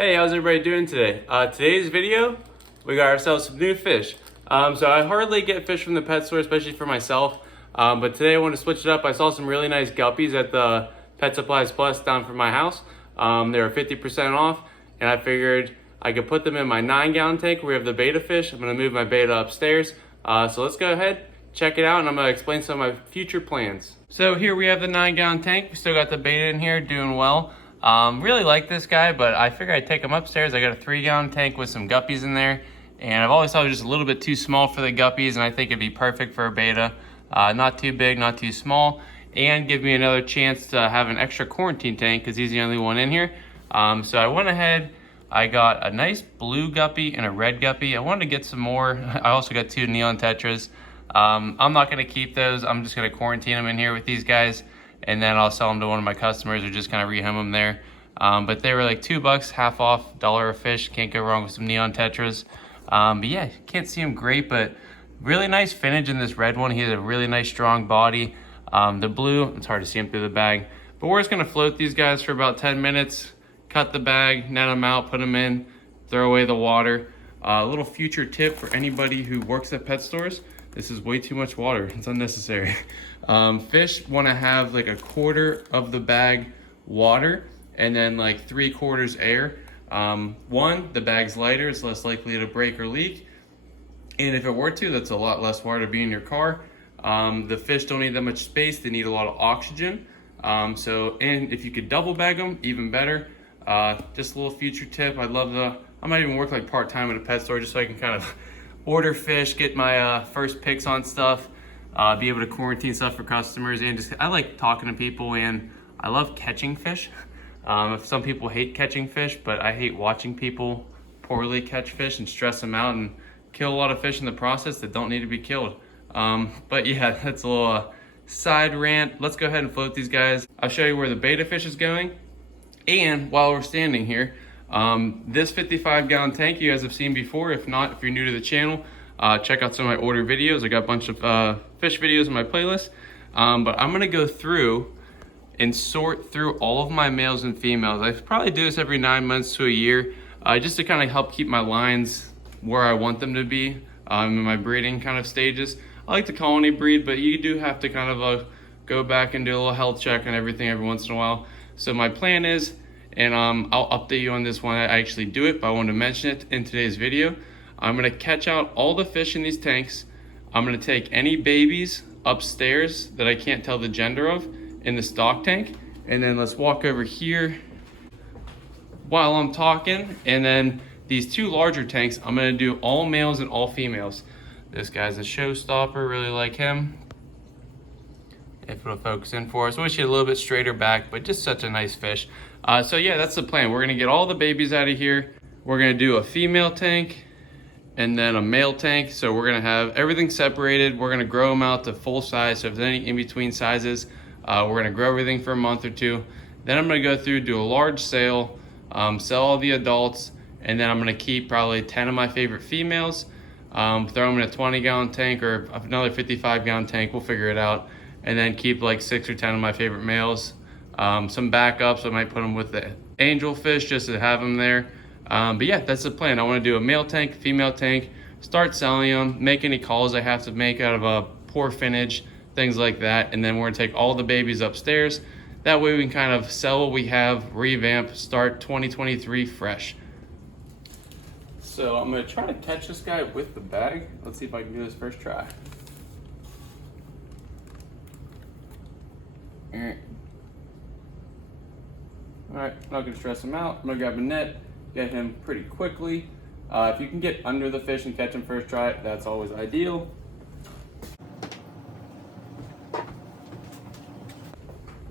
Hey, how's everybody doing today? Today's video, we got ourselves some new fish. So I hardly get fish from the pet store, especially for myself. But today I want to switch it up. I saw some really nice guppies at the Pet Supplies Plus down from my house. They were 50% off, and I figured I could put them in my 9-gallon tank where we have the betta fish. I'm gonna move my betta upstairs. So let's go ahead, check it out, and I'm gonna explain some of my future plans. So here we have the 9-gallon tank. We still got the betta in here, doing well. Really like this guy, but I figured I'd take him upstairs. I got a 3-gallon tank with some guppies in there, and I've always thought it was just a little bit too small for the guppies, and I think it'd be perfect for a betta. Not too big, not too small, and give me another chance to have an extra quarantine tank because he's the only one in here. So I went ahead, I got a nice blue guppy and a red guppy. I wanted to get some more. I also got 2 neon tetras. I'm not gonna keep those. I'm just gonna quarantine them in here with these guys, and then I'll sell them to one of my customers or just kind of rehome them there. But they were like $2, half off, $1 a fish. Can't go wrong with some neon tetras. But yeah, can't see him great, but really nice finish in this red one. He has a really nice strong body. The blue, it's hard to see him through the bag, but we're just gonna float these guys for about 10 minutes, cut the bag, net them out, put them in, throw away the water. A little future tip for anybody who works at pet stores: this is way too much water, it's unnecessary. Fish wanna have like a quarter of the bag water and then like 3/4 air. One, the bag's lighter, it's less likely to break or leak. And if it were to, that's a lot less water to be in your car. The fish don't need that much space, they need a lot of oxygen. And if you could double bag them, even better. Just a little future tip. I might even work like part-time at a pet store just so I can kind of order fish, get my first picks on stuff, be able to quarantine stuff for customers, and I like talking to people, and I love catching fish. Some people hate catching fish, but I hate watching people poorly catch fish and stress them out and kill a lot of fish in the process that don't need to be killed. But yeah, that's a little side rant. Let's go ahead and float these guys. I'll show you where the betta fish is going. And while we're standing here, this 55-gallon tank you guys have seen before. If not, if you're new to the channel, check out some of my order videos. I got a bunch of fish videos in my playlist. But I'm gonna go through and sort through all of my males and females. I probably do this every 9 months to a year, just to kind of help keep my lines where I want them to be in my breeding kind of stages. I like to colony breed, but you do have to kind of go back and do a little health check and everything every once in a while. So my plan is, and I'll update you on this when I actually do it, but I wanted to mention it in today's video. I'm gonna catch out all the fish in these tanks. I'm gonna take any babies upstairs that I can't tell the gender of in the stock tank, and then let's walk over here while I'm talking, and then these 2 larger tanks, I'm gonna do all males and all females. This guy's a showstopper, really like him. If it'll focus in for us. Wish he had a little bit straighter back, but just such a nice fish. So yeah, that's the plan. We're gonna get all the babies out of here. We're gonna do a female tank and then a male tank. So we're gonna have everything separated. We're gonna grow them out to full size. So if there's any in-between sizes, we're gonna grow everything for a month or 2. Then I'm gonna go through, do a large sale, sell all the adults, and then I'm gonna keep probably 10 of my favorite females, throw them in a 20-gallon tank or another 55-gallon tank, we'll figure it out, and then keep like 6 or 10 of my favorite males. Some backups, I might put them with the angelfish just to have them there. But yeah, that's the plan. I wanna do a male tank, female tank, start selling them, make any calls I have to make out of a poor finish, things like that, and then we're gonna take all the babies upstairs. That way we can kind of sell what we have, revamp, start 2023 fresh. So I'm gonna try to catch this guy with the bag. Let's see if I can do this first try. All right, not gonna stress him out. I'm gonna grab a net, get him pretty quickly. If you can get under the fish and catch him first try, that's always ideal.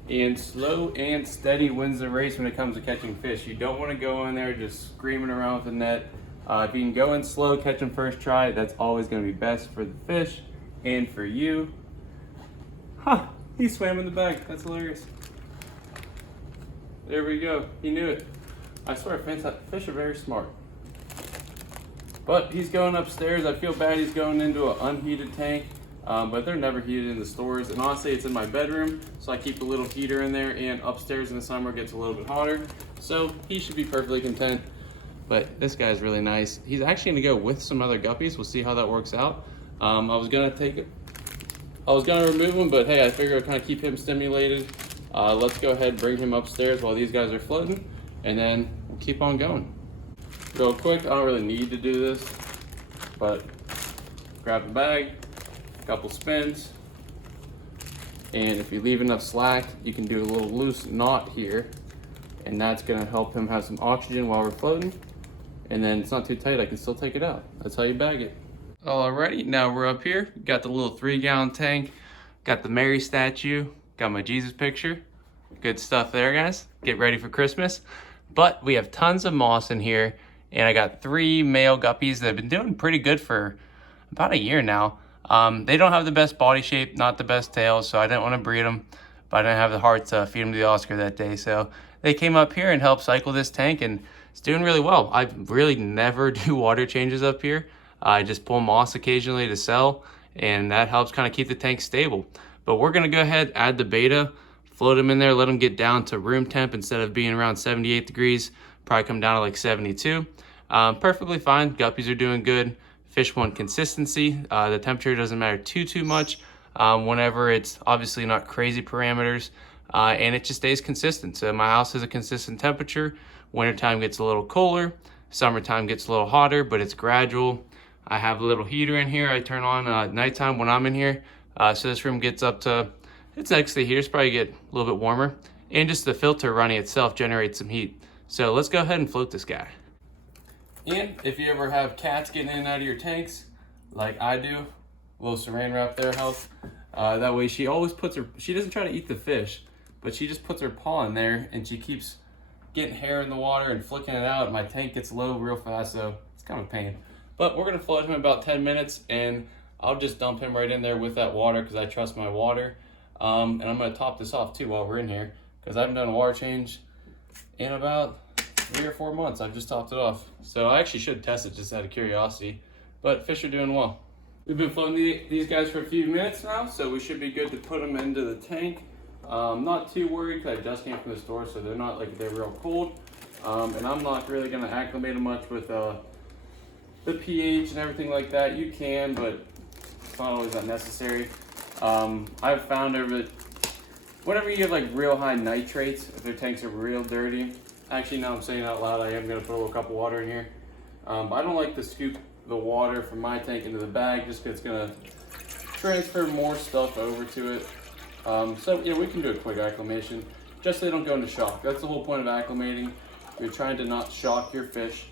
And slow and steady wins the race when it comes to catching fish. You don't want to go in there just screaming around with the net. If you can go in slow, catch them first try, that's always going to be best for the fish and for you. Ha! He swam in the bag. That's hilarious. There we go. He knew it. I swear, fish are very smart. But he's going upstairs. I feel bad he's going into an unheated tank. But they're never heated in the stores. And honestly, it's in my bedroom, so I keep a little heater in there, and upstairs in the summer it gets a little bit hotter. So he should be perfectly content. but this guy's really nice. He's actually gonna go with some other guppies. We'll see how that works out. I was gonna remove him, but hey, I figured I'd kind of keep him stimulated. Let's go ahead and bring him upstairs while these guys are floating, and then we'll keep on going. Real quick, I don't really need to do this, but grab a bag, a couple spins, and if you leave enough slack, you can do a little loose knot here, and that's gonna help him have some oxygen while we're floating. And then it's not too tight, I can still take it out. That's how you bag it. Alrighty, now we're up here. Got the little 3-gallon tank, got the Mary statue, got my Jesus picture. Good stuff there, guys. Get ready for Christmas. But we have tons of moss in here, and I got 3 male guppies that have been doing pretty good for about a year now. They don't have the best body shape, not the best tails, so I didn't want to breed them, but I didn't have the heart to feed them to the Oscar that day. So they came up here and helped cycle this tank, and it's doing really well. I really never do water changes up here. I just pull moss occasionally to sell, and that helps kind of keep the tank stable. But we're gonna go ahead, add the Betta, float them in there, let them get down to room temp instead of being around 78 degrees, probably come down to like 72. Perfectly fine, guppies are doing good. Fish want consistency. The temperature doesn't matter too much whenever it's obviously not crazy parameters, and it just stays consistent. So my house has a consistent temperature. Wintertime gets a little cooler, summertime gets a little hotter, but it's gradual. I have a little heater in here I turn on at nighttime when I'm in here. So this room gets up to, it's next to the heater, it's probably get a little bit warmer. And just the filter running itself generates some heat. So let's go ahead and float this guy. And if you ever have cats getting in and out of your tanks, like I do, a little saran wrap there helps. That way she always puts her, she doesn't try to eat the fish, but she just puts her paw in there and she keeps getting hair in the water and flicking it out. My tank gets low real fast, so it's kind of a pain. But we're gonna float him in about 10 minutes, and I'll just dump him right in there with that water because I trust my water. And I'm gonna top this off too while we're in here because I haven't done a water change in about 3 or 4 months. I've just topped it off. So I actually should test it just out of curiosity, but fish are doing well. We've been floating these guys for a few minutes now, so we should be good to put them into the tank. Not too worried because I just came from the store, so they're not like they're real cold. And I'm not really gonna acclimate them much with the pH and everything like that. You can, but it's not always that necessary. I've found whenever you have like real high nitrates, if their tanks are real dirty, actually now I'm saying it out loud, I am gonna put a little cup of water in here. I don't like to scoop the water from my tank into the bag just because it's gonna transfer more stuff over to it. So yeah, we can do a quick acclimation, just so they don't go into shock. That's the whole point of acclimating. You're trying to not shock your fish.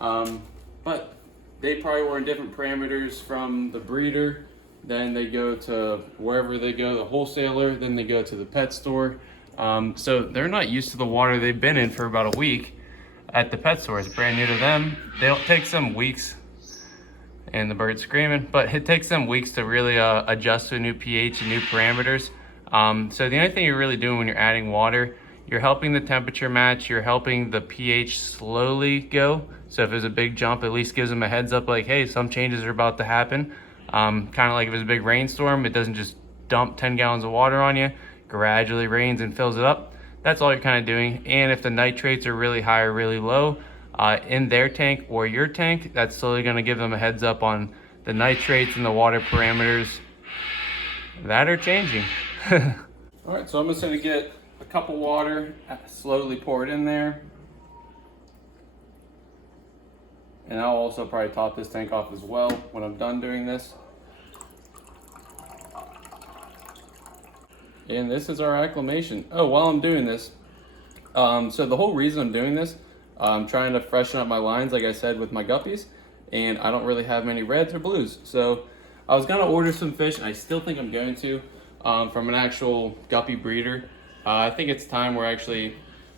But they probably were in different parameters from the breeder. Then they go to wherever they go, the wholesaler, then they go to the pet store. So they're not used to the water they've been in for about a week at the pet store. It's brand new to them. They'll take some weeks, and the bird's screaming, but it takes them weeks to really adjust to a new pH and new parameters. So the only thing you're really doing when you're adding water, you're helping the temperature match, you're helping the pH slowly go. So if there's a big jump, at least gives them a heads up like, hey, some changes are about to happen. Kind of like if it's a big rainstorm, it doesn't just dump 10 gallons of water on you, gradually rains and fills it up. That's all you're kind of doing. And if the nitrates are really high or really low in their tank or your tank, that's slowly going to give them a heads up on the nitrates and the water parameters that are changing. All right, so I'm just going to get a cup of water, slowly pour it in there. And I'll also probably top this tank off as well when I'm done doing this. And this is our acclimation. Oh, while I'm doing this, so the whole reason I'm doing this, I'm trying to freshen up my lines, like I said, with my guppies, and I don't really have many reds or blues. So I was gonna order some fish, and I still think I'm going to, from an actual guppy breeder. I think it's time we're actually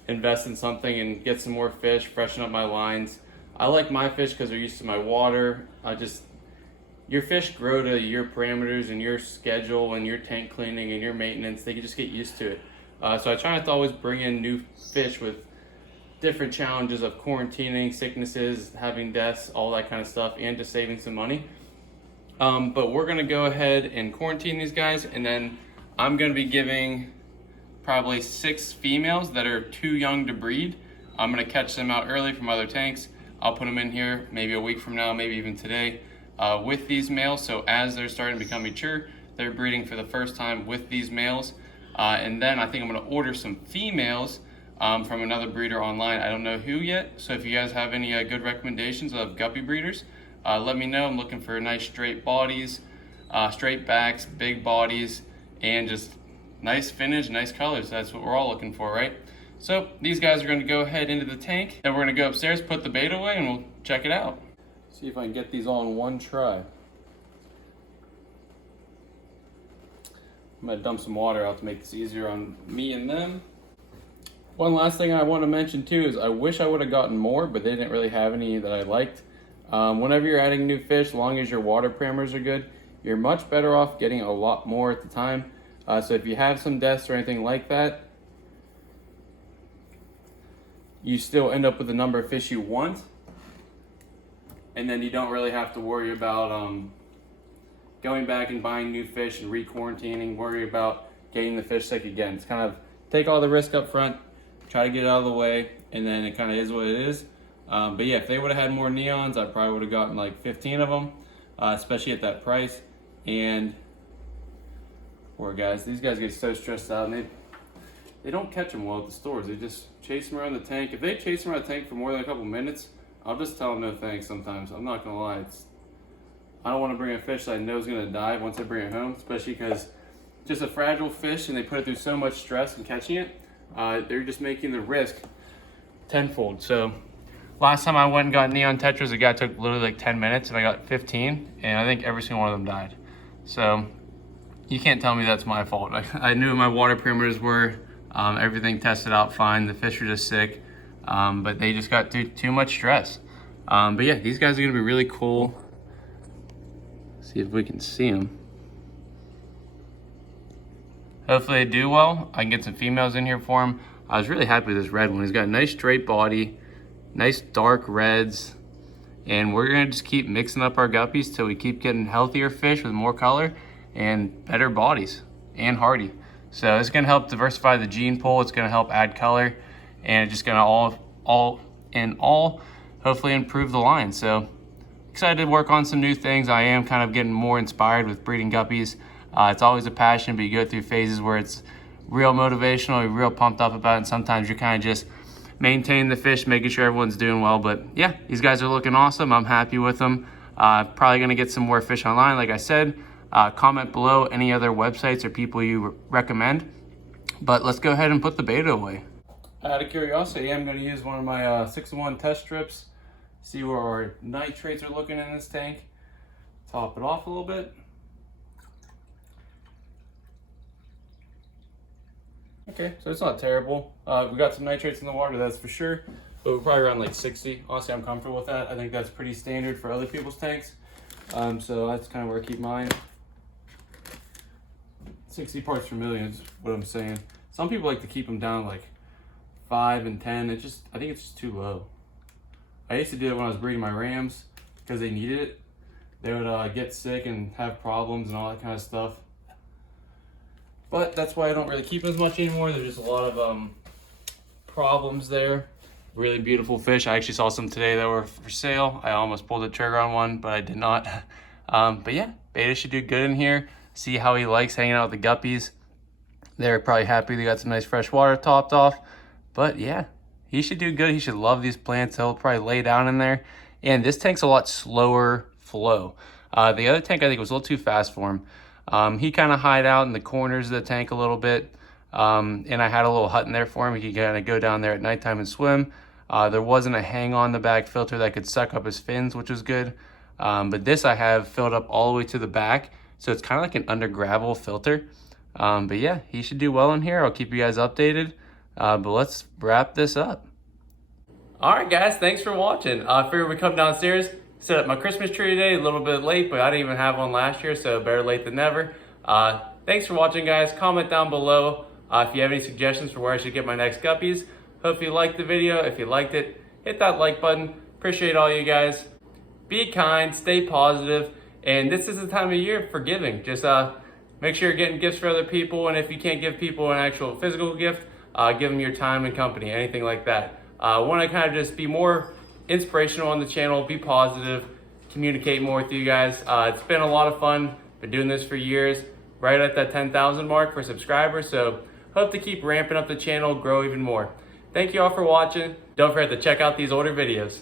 invest in something and get some more fish, freshen up my lines. I like my fish because they're used to my water. Your fish grow to your parameters and your schedule and your tank cleaning and your maintenance. They can just get used to it. So I try not to always bring in new fish with different challenges of quarantining, sicknesses, having deaths, all that kind of stuff, and just saving some money. But we're gonna go ahead and quarantine these guys, and then I'm gonna be giving probably 6 females that are too young to breed. I'm gonna catch them out early from other tanks, I'll put them in here maybe a week from now, maybe even today, with these males. So as they're starting to become mature, they're breeding for the first time with these males. And then I think I'm gonna order some females from another breeder online. I don't know who yet. So if you guys have any good recommendations of guppy breeders, let me know. I'm looking for nice straight bodies, straight backs, big bodies, and just nice finish, nice colors. That's what we're all looking for, right? So these guys are gonna go ahead into the tank. Then we're gonna go upstairs, put the beta away, and we'll check it out. See if I can get these all in one try. I'm gonna dump some water out to make this easier on me and them. One last thing I want to mention too is I wish I would have gotten more, but they didn't really have any that I liked. Whenever you're adding new fish, as long as your water parameters are good, you're much better off getting a lot more at the time. So if you have some deaths or anything like that, you still end up with the number of fish you want, and then you don't really have to worry about going back and buying new fish and re-quarantining, worry about getting the fish sick again. It's kind of take all the risk up front, try to get it out of the way, and then it kind of is what it is. But yeah, if they would have had more neons, I probably would have gotten like 15 of them, especially at that price. And poor guys, these guys get so stressed out, and they don't catch them well at the stores. They just chase them around the tank. If they chase them around the tank for more than a couple minutes, I'll just tell them no thanks sometimes. I'm not gonna lie. I don't want to bring a fish that I know is gonna die once I bring it home, especially because just a fragile fish and they put it through so much stress in catching it. They're just making the risk tenfold. So last time I went and got neon tetras, the guy took literally like 10 minutes and I got 15, and I think every single one of them died. So you can't tell me that's my fault. I knew my water parameters were, everything tested out fine. The fish were just sick, but they just got through too much stress. But yeah, these guys are gonna be really cool. See if we can see them. Hopefully they do well. I can get some females in here for him. I was really happy with this red one. He's got a nice straight body, nice dark reds, and we're gonna just keep mixing up our guppies till we keep getting healthier fish with more color and better bodies and hardy. So it's gonna help diversify the gene pool. It's gonna help add color, and it's just gonna all in all hopefully improve the line. So excited to work on some new things. I am kind of getting more inspired with breeding guppies. It's always a passion, but you go through phases where it's real motivational, you're real pumped up about it, and sometimes you're kind of just maintaining the fish, making sure everyone's doing well. But yeah, these guys are looking awesome. I'm happy with them. Probably gonna get some more fish online, like I said. Comment below any other websites or people you recommend. But let's go ahead and put the beta away. Out of curiosity, I'm gonna use one of my 6-in-1 test strips, see where our nitrates are looking in this tank, top it off a little bit. Okay, so it's not terrible. We got some nitrates in the water, that's for sure. But we're probably around like 60. Honestly, I'm comfortable with that. I think that's pretty standard for other people's tanks. So that's kind of where I keep mine. 60 parts per million is what I'm saying. Some people like to keep them down like 5 and 10. I think it's just too low. I used to do it when I was breeding my rams because they needed it. They would get sick and have problems and all that kind of stuff. But that's why I don't really keep as much anymore. There's just a lot of problems there. Really beautiful fish. I actually saw some today that were for sale. I almost pulled the trigger on one, but I did not. But yeah, Betta should do good in here. See how he likes hanging out with the guppies. They're probably happy they got some nice fresh water topped off. But yeah, he should do good. He should love these plants. He'll probably lay down in there. And this tank's a lot slower flow. The other tank I think was a little too fast for him. He kind of hide out in the corners of the tank a little bit. And I had a little hut in there for him. He could kind of go down there at nighttime and swim. There wasn't a hang on the back filter that could suck up his fins, which was good. But this I have filled up all the way to the back. So it's kind of like an under gravel filter. But yeah, he should do well in here. I'll keep you guys updated. But let's wrap this up. All right, guys, thanks for watching. I figured we'd come downstairs, set up my Christmas tree today, a little bit late, but I didn't even have one last year, so better late than never. Thanks for watching, guys. Comment down below if you have any suggestions for where I should get my next guppies. Hope you liked the video. If you liked it, hit that like button. Appreciate all you guys. Be kind, stay positive, and this is the time of year for giving. Just make sure you're getting gifts for other people, and if you can't give people an actual physical gift, give them your time and company, anything like that. I want to kind of just be more inspirational on the channel, be positive, communicate more with you guys. It's been a lot of fun. Been doing this for years, right at that 10,000 mark for subscribers. So hope to keep ramping up the channel, grow even more. Thank you all for watching. Don't forget to check out these older videos.